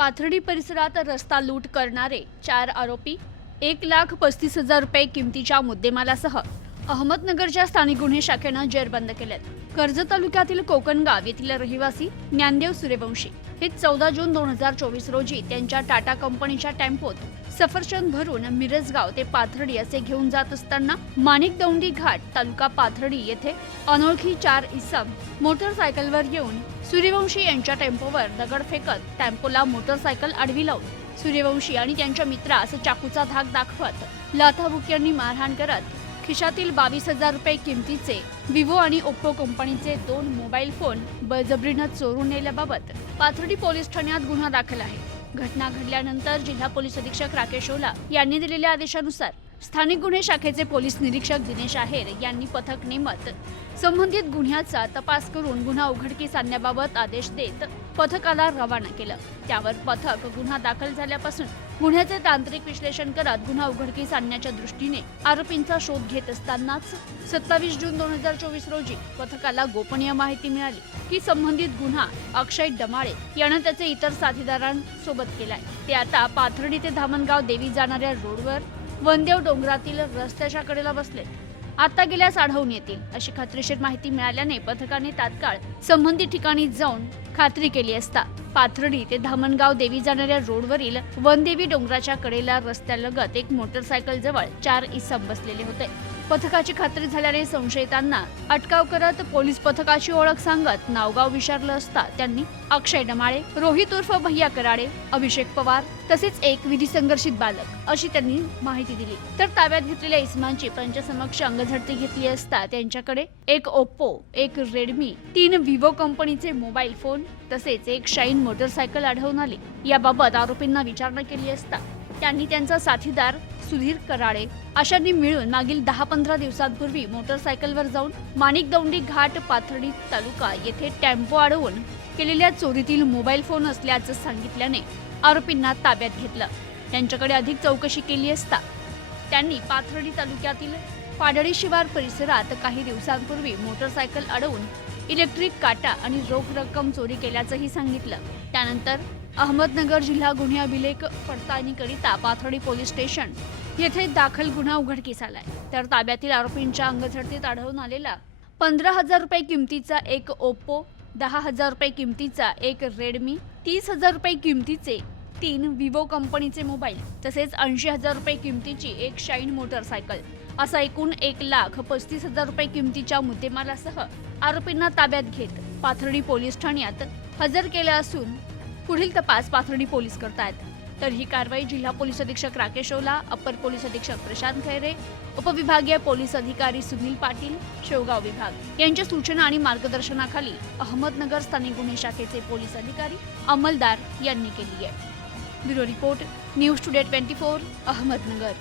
पाथर्डी परिसरात रस्ता लूट करणारे चार आरोपी एक लाख पस्तीस हजार रुपये किमतीच्या मुद्देमालासह अहमदनगरच्या स्थानिक गुन्हे शाखेनं जेरबंद केलेत. कर्जत तालुक्यातील कोकणगाव येथील रहिवासी ज्ञानदेव सूर्यवंशी हे चौदा जून दोन हजार चोवीस रोजी त्यांच्या टाटा कंपनीच्या टेम्पोत सफरचंद भरून मिरजगाव ते पाथर्डी असे घेऊन जात असताना माणिक दौंडी घाट तालुका पाथर्डी येथे अनोळखी चार इसम मोटरसायकलवर येऊन सूर्यवंशी यांच्या टेम्पोवर दगड फेकत टेम्पोला मोटरसायकल आडवी लावून सूर्यवंशी आणि त्यांच्या मित्रास चाकूचा धाक दाखवत लाथाबुक्यांनी मारहाण करत खिशातील बावीस हजार रुपये किमतीचे विवो आणि ओप्पो कंपनीचे दोन मोबाईल फोन बळजबरीनं चोरून नेल्याबाबत पाथर्डी पोलीस ठाण्यात गुन्हा दाखल आहे. घटना घडल्यानंतर जिल्हा पोलीस अधीक्षक राकेश ओला यांनी दिलेल्या आदेशानुसार स्थानिक गुन्हे शाखेचे पोलीस निरीक्षक दिनेश आहेर यांनी पथक नेमत संबंधित गुन्ह्याचा तपास करून गुन्हा उघडकीस आणण्याबाबत आदेश देत पथकाला रवाना केलं. त्यावर पथक गुन्हा दाखल झाल्यापासून गुन्ह्याचे तांत्रिक विश्लेषण करत गुन्हा उघडकीस आणण्याच्या दृष्टीने आरोपींचा शोध घेत असतानाच सत्तावीस जून दोन हजार चोवीस रोजी पथकाला गोपनीय माहिती मिळाली की संबंधित गुन्हा अक्षय डमाळे यानं त्याचे इतर साथीदारांसोबत केलाय. ते आता पाथर्डी ते धामणगाव देवी जाणाऱ्या रोडवर वनदेव डोंगरातील रस्त्याच्या कडेला बसले. आता गेल्यास आढळून येतील अशी खात्रीशीर माहिती मिळाल्याने पथकाने तात्काळ संबंधित ठिकाणी जाऊन खात्री केली असता. पाथर्डी ते धामणगाव देवी जाणाऱ्या रोडवरील वनदेवी डोंगराच्या कडेला रस्त्यालगत एक मोटरसायकल जवळ चार इसम बसलेले होते. पथकाची खात्री झाल्याने संशयितांना अटकाव करत पोलीस पथकाची ओळख सांगत नावगाव विचारलं असता त्यांनी अक्षय डमाळे रोहित उर्फ भैया कराडे अभिषेक पवार तसेच एक विधी संघर्षित बालक अशी त्यांनी माहिती दिली. तर ताब्यात घेतलेल्या इस्मांची पंचसमक्ष अंगझडती घेतली असता त्यांच्याकडे एक ओप्पो एक रेडमी तीन विवो कंपनीचे मोबाईल फोन तसेच एक शाईन मोटरसायकल आढळून आली. याबाबत आरोपींना विचारणा केली असता. त्यांनी त्यांचा साथीदार सुधीर कराळे अशांनी मिळून मागील दहा पंधरा दिवसांपूर्वी मोटरसायकलवर जाऊन माणिक दौंडी घाट पाथर्डी तालुका येथे टेम्पो अडवून केलेल्या चोरीतील मोबाईल फोन असल्याचं सांगितल्याने आरोपींना ताब्यात घेतलं. त्यांच्याकडे अधिक चौकशी केली असता. त्यांनी पाथर्डी तालुक्यातील पाडळी शिवार परिसरात काही दिवसांपूर्वी मोटरसायकल अडवून इलेक्ट्रिक काटा आणि रोख रक्कम चोरी केल्याचंही सांगितलं. त्यानंतर अहमदनगर जिल्हा गुन्हे अभिलेख पडताळणीकरिता पाथर्डी पोलीस स्टेशन. येथे दाखल गुन्हा उघडकीस आलाय. तर ताब्यातील आरोपींच्या अंगझडतीत आढळून आलेला पंधरा हजार रुपये किमतीचा एक ओप्पो दहा हजार रुपये किमतीचा एक रेडमी तीस हजार रुपये किमतीचे तीन विवो कंपनीचे मोबाईल तसेच ऐंशी हजार रुपये किमतीची एक शाईन मोटरसायकल. असा एकूण एक लाख पस्तीस हजार रुपये किमतीच्या मुद्देमालासह आरोपींना ताब्यात घेत पाथर्डी पोलीस ठाण्यात हजर केले असून पुढील तपास पाथर्डी पोलीस करतायत. तर ही कारवाई जिल्हा पोलीस अधीक्षक राकेश ओला अप्पर पोलीस अधीक्षक प्रशांत खैरे उपविभागीय पोलीस अधिकारी सुनील पाटील शेवगाव विभाग. यांच्या सूचना आणि मार्गदर्शनाखाली अहमदनगर स्थानिक गुन्हे शाखेचे पोलीस अधिकारी अंमलदार यांनी केली आहे. Bureau report news today twenty four Ahmednagar.